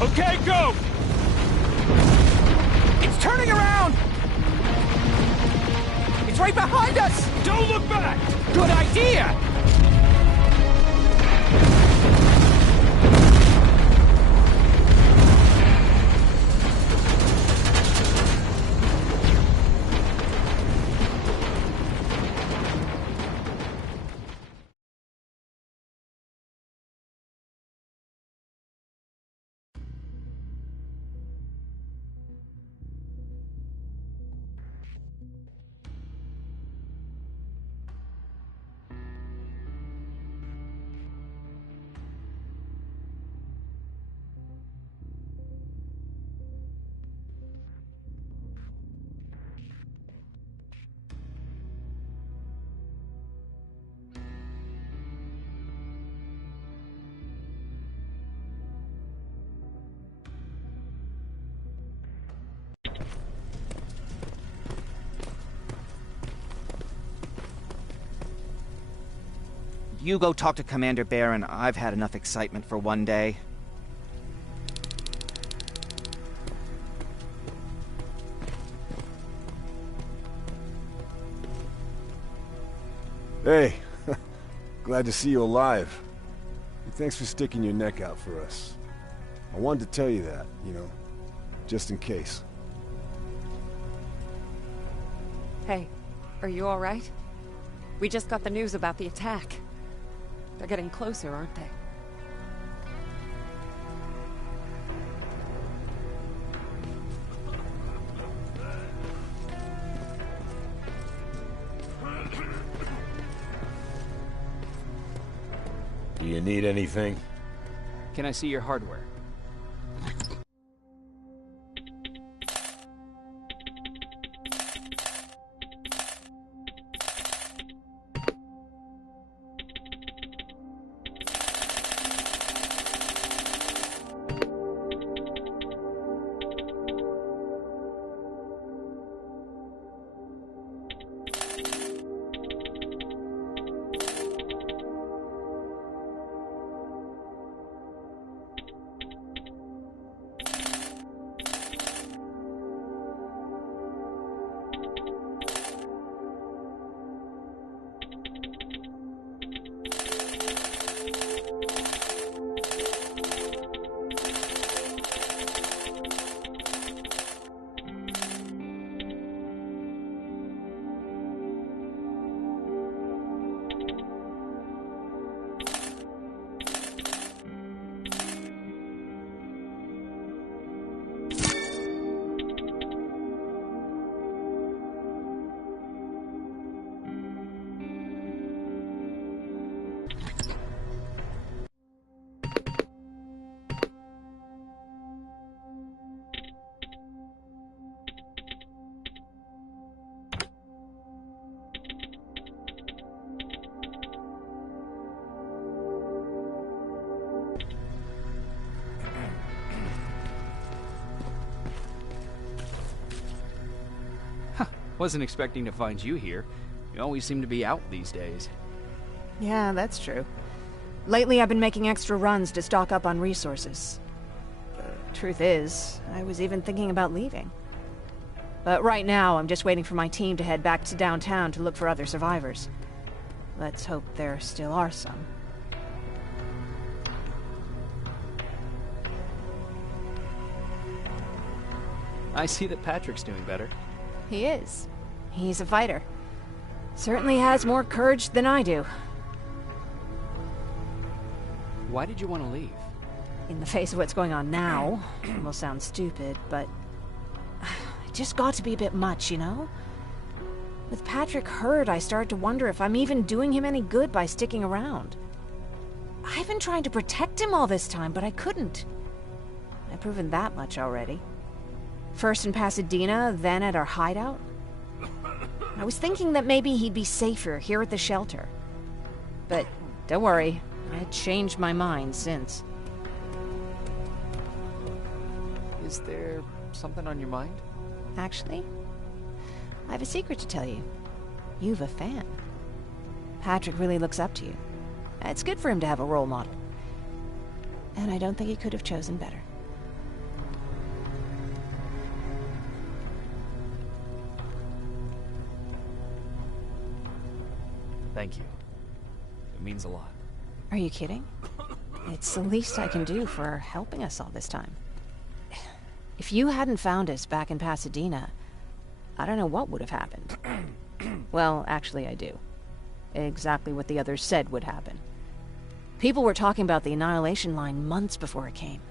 Okay, go! It's turning you go talk to Commander Barron. I've had enough excitement for one day. Hey, glad to see you alive. And thanks for sticking your neck out for us. I wanted to tell you that, you know, just in case. Hey, are you alright? We just got the news about the attack. They're getting closer, aren't they? Do you need anything? Can I see your hardware? Wasn't expecting to find you here. You always seem to be out these days. Yeah, that's true. Lately I've been making extra runs to stock up on resources. Truth is, I was even thinking about leaving. But right now, I'm just waiting for my team to head back to downtown to look for other survivors. Let's hope there still are some. I see that Patrick's doing better. He is. He's a fighter. Certainly has more courage than I do. Why did you want to leave? In the face of what's going on now, it will sound stupid, but it just got to be a bit much, you know? With Patrick hurt, I started to wonder if I'm even doing him any good by sticking around. I've been trying to protect him all this time, but I couldn't. I've proven that much already. First in Pasadena, then at our hideout. I was thinking that maybe he'd be safer here at the shelter. But don't worry, I changed my mind since. Is there something on your mind? Actually, I have a secret to tell you. You've a fan. Patrick really looks up to you. It's good for him to have a role model. And I don't think he could have chosen better. Thank you. It means a lot. Are you kidding? It's the least I can do for helping us all this time. If you hadn't found us back in Pasadena, I don't know what would have happened. Well, actually I do. Exactly what the others said would happen. People were talking about the Annihilation Line months before it came.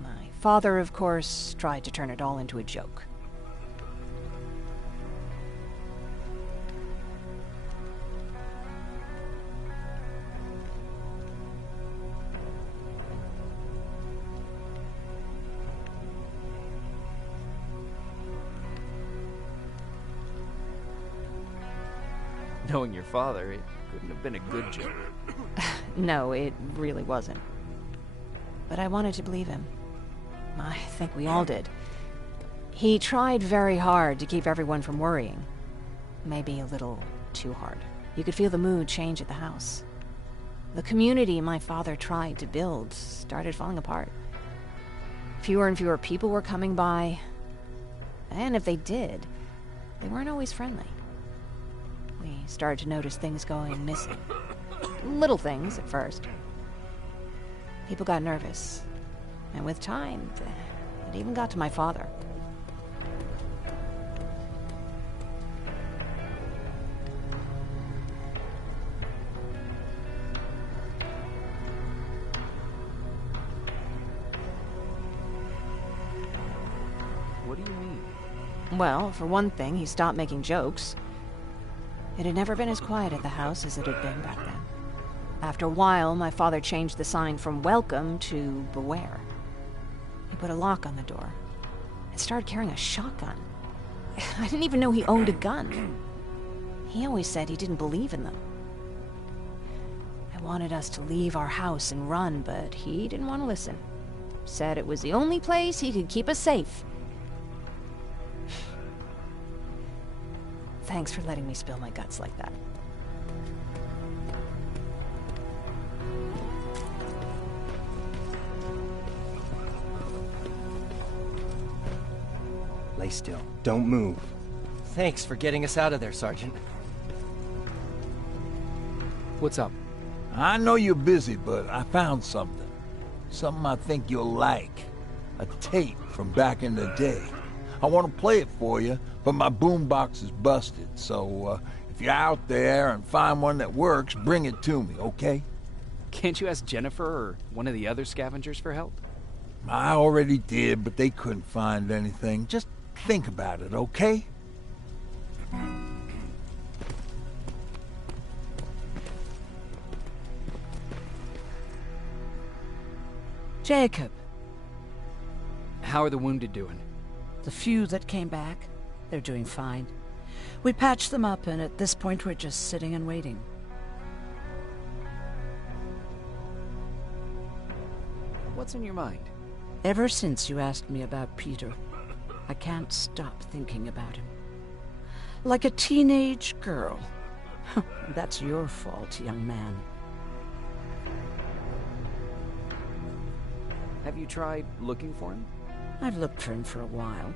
My father, of course, tried to turn it all into a joke. Knowing your father, it couldn't have been a good joke. No, it really wasn't. But I wanted to believe him. I think we all did. He tried very hard to keep everyone from worrying. Maybe a little too hard. You could feel the mood change at the house. The community my father tried to build started falling apart. Fewer and fewer people were coming by, and if they did, they weren't always friendly. We started to notice things going missing. Little things at first. People got nervous, and with time, it even got to my father. What do you mean? Well, for one thing, he stopped making jokes. It had never been as quiet at the house as it had been back then. After a while, my father changed the sign from welcome to beware. He put a lock on the door and started carrying a shotgun. I didn't even know he owned a gun. He always said he didn't believe in them. I wanted us to leave our house and run, but he didn't want to listen. Said it was the only place he could keep us safe. Thanks for letting me spill my guts like that. Lay still. Don't move. Thanks for getting us out of there, Sergeant. What's up? I know you're busy, but I found something. Something I think you'll like. A tape from back in the day. I want to play it for you, but my boombox is busted, so if you're out there and find one that works, bring it to me, okay? Can't you ask Jennifer or one of the other scavengers for help? I already did, but they couldn't find anything. Just think about it, okay? Jacob. How are the wounded doing? The few that came back, they're doing fine. We patched them up, and at this point we're just sitting and waiting. What's on your mind? Ever since you asked me about Peter, I can't stop thinking about him. Like a teenage girl. That's your fault, young man. Have you tried looking for him? I've looked for him for a while.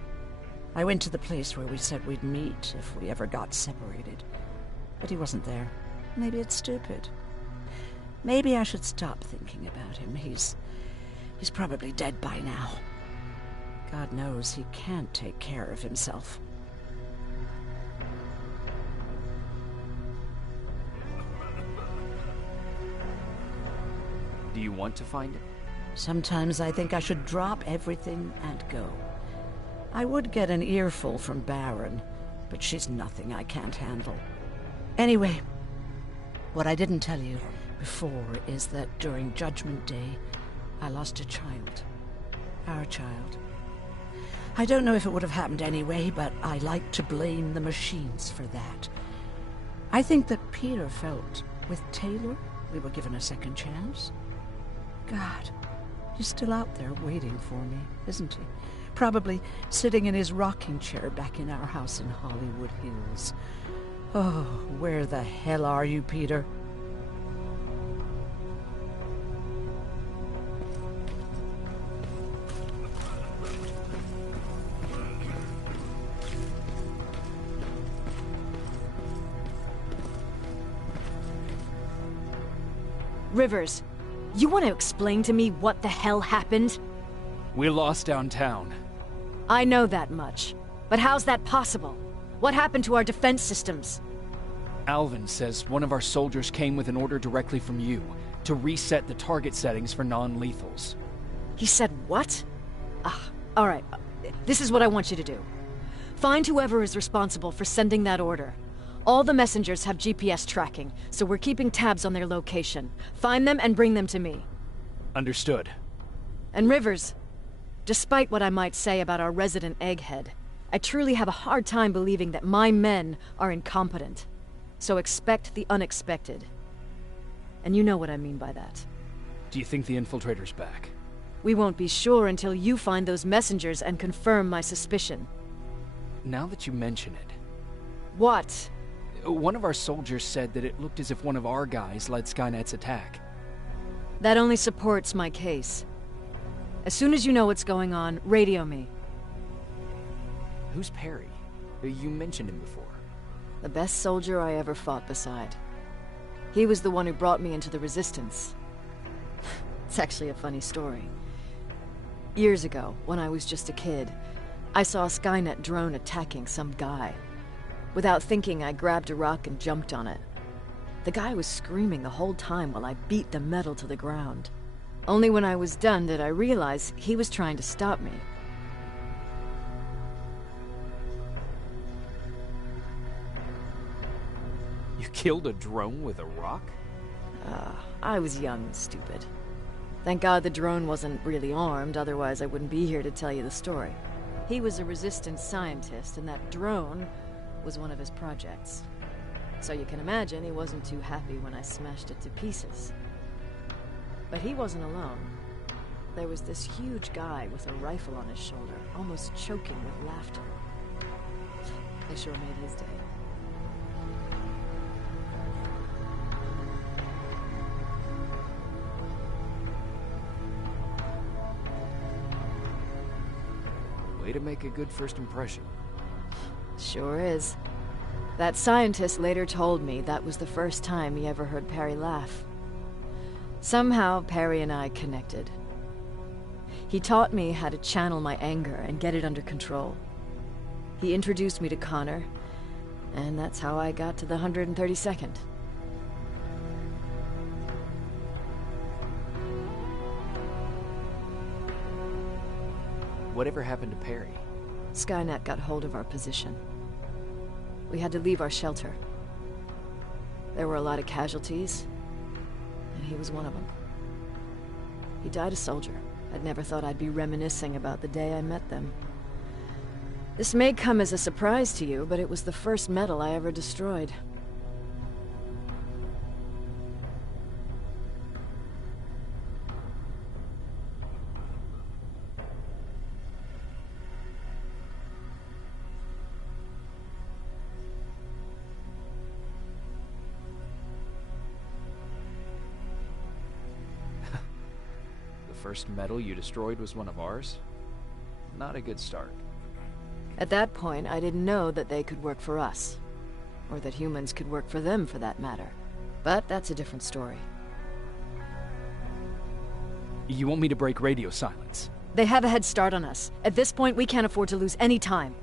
I went to the place where we said we'd meet if we ever got separated. But he wasn't there. Maybe it's stupid. Maybe I should stop thinking about him. He's probably dead by now. God knows he can't take care of himself. Do you want to find him? Sometimes I think I should drop everything and go. I would get an earful from Baron, but she's nothing I can't handle. Anyway, what I didn't tell you before is that during Judgment Day, I lost a child. Our child. I don't know if it would have happened anyway, but I like to blame the machines for that. I think that Peter felt with Taylor we were given a second chance. God, he's still out there waiting for me, isn't he? Probably sitting in his rocking chair back in our house in Hollywood Hills. Oh, where the hell are you, Peter? Rivers, you want to explain to me what the hell happened? We lost downtown. I know that much. But how's that possible? What happened to our defense systems? Alvin says one of our soldiers came with an order directly from you to reset the target settings for non-lethals. He said what? Alright. This is what I want you to do. Find whoever is responsible for sending that order. All the messengers have GPS tracking, so we're keeping tabs on their location. Find them and bring them to me. Understood. And Rivers, despite what I might say about our resident egghead, I truly have a hard time believing that my men are incompetent. So expect the unexpected. And you know what I mean by that. Do you think the infiltrator's back? We won't be sure until you find those messengers and confirm my suspicion. Now that you mention it... What? One of our soldiers said that it looked as if one of our guys led Skynet's attack. That only supports my case. As soon as you know what's going on, radio me. Who's Perry? You mentioned him before. The best soldier I ever fought beside. He was the one who brought me into the Resistance. It's actually a funny story. Years ago, when I was just a kid, I saw a Skynet drone attacking some guy. Without thinking, I grabbed a rock and jumped on it. The guy was screaming the whole time while I beat the metal to the ground. Only when I was done did I realize he was trying to stop me. You killed a drone with a rock? I was young and stupid. Thank God the drone wasn't really armed, otherwise I wouldn't be here to tell you the story. He was a Resistance scientist, and that drone was one of his projects. So you can imagine he wasn't too happy when I smashed it to pieces. But he wasn't alone. There was this huge guy with a rifle on his shoulder, almost choking with laughter. I sure made his day. Way to make a good first impression. Sure is. That scientist later told me that was the first time he ever heard Perry laugh. Somehow, Perry and I connected. He taught me how to channel my anger and get it under control. He introduced me to Connor, and that's how I got to the 132nd. Whatever happened to Perry? Skynet got hold of our position. We had to leave our shelter. There were a lot of casualties, and he was one of them. He died a soldier. I'd never thought I'd be reminiscing about the day I met them. This may come as a surprise to you, but it was the first metal I ever destroyed. First metal you destroyed was one of ours? Not a good start. At that point, I didn't know that they could work for us. Or that humans could work for them, for that matter. But that's a different story. You want me to break radio silence? They have a head start on us. At this point, we can't afford to lose any time.